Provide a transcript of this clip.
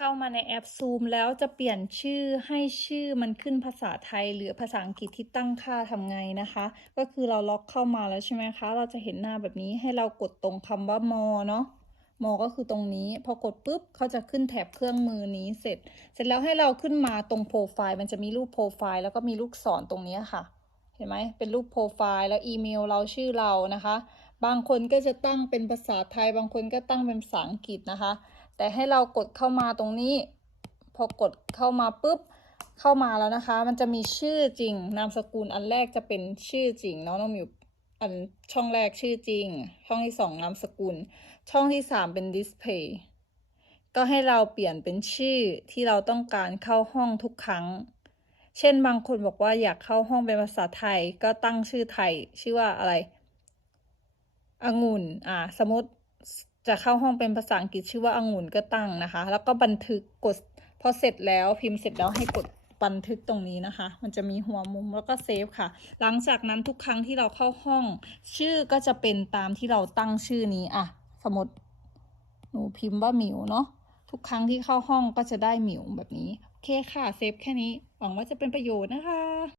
เข้ามาในแอป Zoom แล้วจะเปลี่ยนชื่อให้ชื่อมันขึ้นภาษาไทย หรือภาษาอังกฤษที่ตั้งค่าทำไงนะคะ ก็คือเราล็อกเข้ามาแล้วใช่ไหมคะ เราจะเห็นหน้าแบบนี้ให้เรากดตรงคำว่า more เนาะ more ก็คือตรงนี้พอกดปุ๊บเขาจะขึ้นแถบเครื่องมือนี้เสร็จ เสร็จแล้วให้เราขึ้นมาตรงโปรไฟล์มันจะมีรูปโปรไฟล์แล้วก็มีลูกศรตรงนี้ค่ะ เห็นไหมเป็นรูปโปรไฟล์แล้วอีเมลเราชื่อเรานะคะ บางคนก็จะตั้งเป็นภาษาไทย บางคนก็ตั้งเป็นภาษาอังกฤษนะคะ แต่ให้เรากดเข้ามาตรงนี้ พอกดเข้ามาปุ๊บเข้ามาแล้วนะคะ มันจะมีชื่อจริง นามสกุลอันแรกจะเป็นชื่อจริงเนาะน้องมิวอันช่องแรกชื่อจริง ช่องที่สองนามสกุล ช่องที่สามเป็นดิสเพย์ก็ให้เราเปลี่ยนเป็นชื่อที่เราต้องการเข้าห้องทุกครั้ง เช่นบางคนบอกว่าอยากเข้าห้องเป็นภาษาไทย ก็ตั้งชื่อไทย ชื่อว่าอะไรองุ่น อ่า สมมติ จะเข้าห้องเป็นภาษาอังกฤษชื่อว่าองุ่นก็ตั้งนะคะ แล้วก็บันทึกกดพอเสร็จแล้วพิมพ์เสร็จแล้วให้กดบันทึกตรงนี้นะคะ มันจะมีหัวมุมแล้วก็เซฟค่ะ หลังจากนั้นทุกครั้งที่เราเข้าห้อง ชื่อก็จะเป็นตามที่เราตั้งชื่อนี้อะสมมติหนูพิมพ์ว่าหมิวเนาะทุกครั้งที่เข้าห้องก็จะได้หมิวแบบนี้ โอเคค่ะ เซฟแค่นี้ หวังว่าจะเป็นประโยชน์นะคะ